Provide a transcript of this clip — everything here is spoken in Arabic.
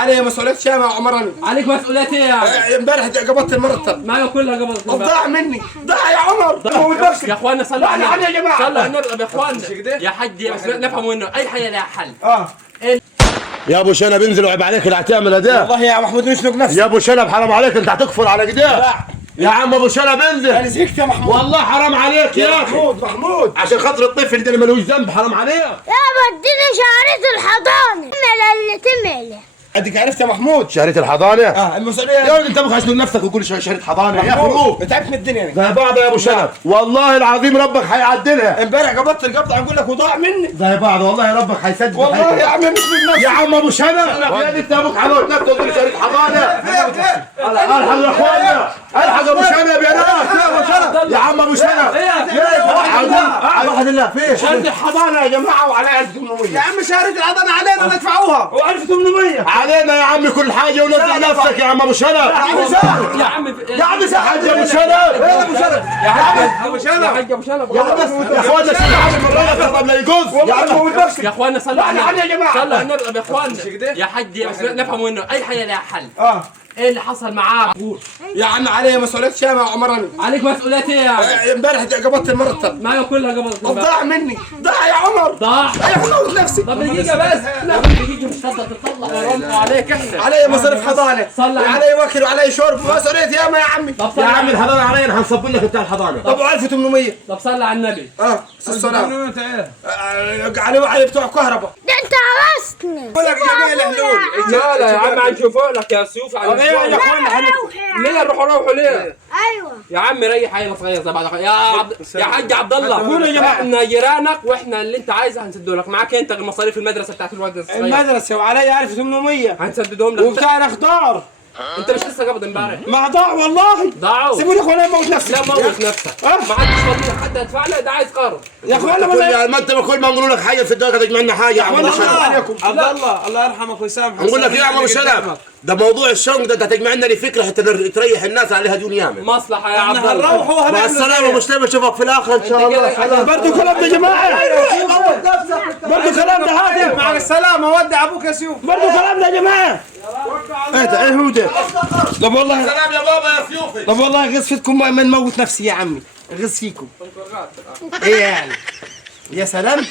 علي مسؤوليات شامة عمراني. عليك مسؤوليات ايه يعني؟ امبارح قبضت المرتب. ما كلها قبل ضاع مني، ضاع يا عمر. يا اخوانا صلوا على النبي يا جماعه، صلوا على النبي. طب يا اخوانا يا حج بس نفهم انه اي حاجه لها حل. يا ابو شنب انزل وعيب عليك اللي هتعمل ده. والله يا محمود نشنق نفسي. يا ابو شنب حرام عليك انت هتكفر على كده. يا عم ابو شنب انزل. انا زهقت يا محمود. والله حرام عليك يا اخي. محمود عشان خاطر الطفل ده اللي ملوش ذنب حرام عليه. يابا اديني شهرية الحضانة اللي تملي. اديك عرفت يا محمود. شهرية الحضانة؟ المسؤولية يا ولد انت مخ عشان نفسك وكل شهرية حضانة يا اخي. تعبت من الدنيا انا. زي بعض يا ابو شنب، والله العظيم ربك هيعدلها. امبارح قبضت القبضة هنقول لك وضاع مني. زي بعض والله ربك هيسدد. والله يا عم مش من نفسي. يا عم ابو شنب يا دي انت ابوك حضرت نفسك وكل شهرية حضانة. الحق يا اخوانا، الحق ابو شنب يا ناس. يا عم ابو شنب واحد الله فيه شهادة الحضانة يا جماعة وعلى 1800. يا عم شهرية الحضانة علينا ندفعوها. و1800 علينا يا عم كل حاجة ونزل نفسك يا عم ابو شنب. يا عم يا عم حاج ابو شنب. يا ابو شرف يا حاج ابو شنب. يا حاج ابو شنب. يا اخوانا شيل عم مرة قبل لا يقص. يا عم هو نفسي. يا اخوانا صلوا على النبي يا جماعة. صلوا على النبي. طب يا اخوانا يا حج بس نفهم انه اي حاجه لها حل. ايه اللي حصل معاه؟ يا عم علي مسؤوليات شامة عمراني. عليك مسؤوليات ايه يعني؟ امبارح قبضت المرتب. ما كلها قبل ضاع مني، ضاع يا عمر. ضاع. انا حموت نفسي. طب دقيقة بس. لا دقيقة مش تقدر تطلع ورموا عليك احنا. علي مصاريف حضانة، صلى على علي وكل وعلي شرب ومسؤولية يا عمي. طب يا صلى عم الحضانة علينا هنصب لك بتاع الحضانة. طب 1800. طب صلى على النبي. السلام. علي بتوع كهرباء. ده انت عرستني. بقول لك جميع الهلول. لا يا عم هنشوفوا لك يا سيوف على ايه يا اخوانا ليه روحوا ليه؟ ايوه يا عم ريح عينك صغير زي بعض. يا حاج عبد الله قولوا يا جماعة. احنا جيرانك واحنا اللي انت عايزه هنسدوا لك. معاك انت مصاريف المدرسه بتاعت الولد الصغير. المدرسة وعلي 1800 هنسددهم لك. وبتاع الاخضار انت مش لسه قبض امبارح؟ ما ضاع والله. ضاعوا. سيبوني يا اخوانا اموت نفسي. لا موت نفسك. ما حدش فاضي حد يدفع له. ده عايز قرض. يا اخوانا والله. ما انت كل ما نقول لك حاجة في الدنيا تجمع لنا حاجة يا عم ابو شنب. عليكم. عبد الله الله يرحمك ويسامحك. نقول لك يا عم ابو شنب ده موضوع الشنق ده انت هتجمع لنا لي فكرة حتى تريح الناس عليها ديون يامن. مصلحه يا عبد احنا الله. هنروح مع وهنعمل السلامة مش نبي اشوفك في الاخر ان شاء الله. برضو كلام ده يا جماعة. برضو كلام ده هادي. مع السلامة ودع ابوك يا سيوف. برضو كلام ده يا جماعة. ايه هو ده؟ طب والله سلام يا بابا يا سيوفي. طب والله غص فيكم ما نموت نفسي يا عمي. غص فيكم. ايه يعني؟ يا سلام.